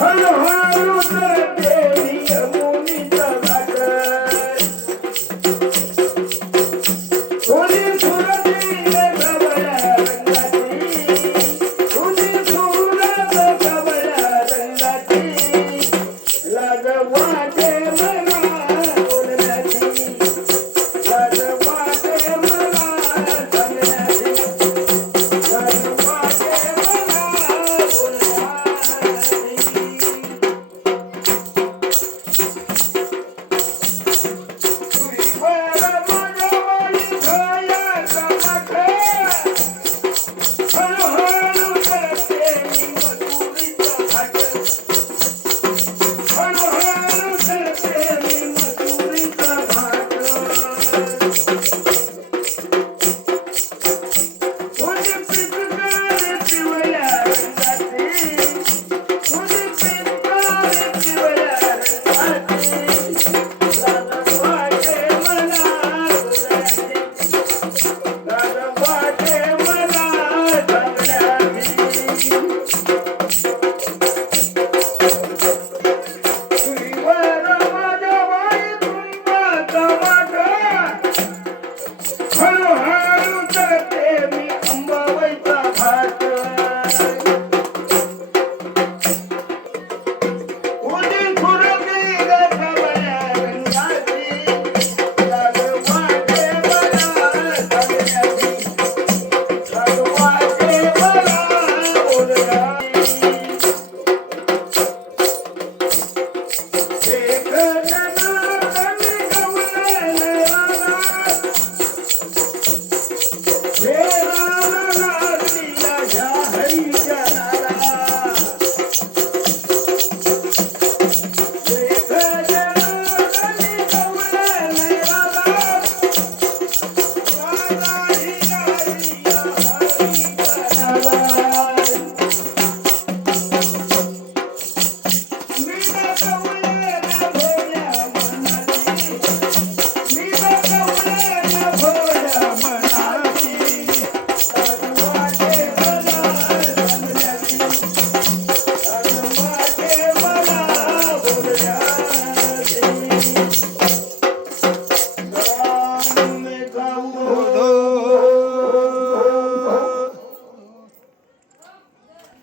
I hello, hello, know.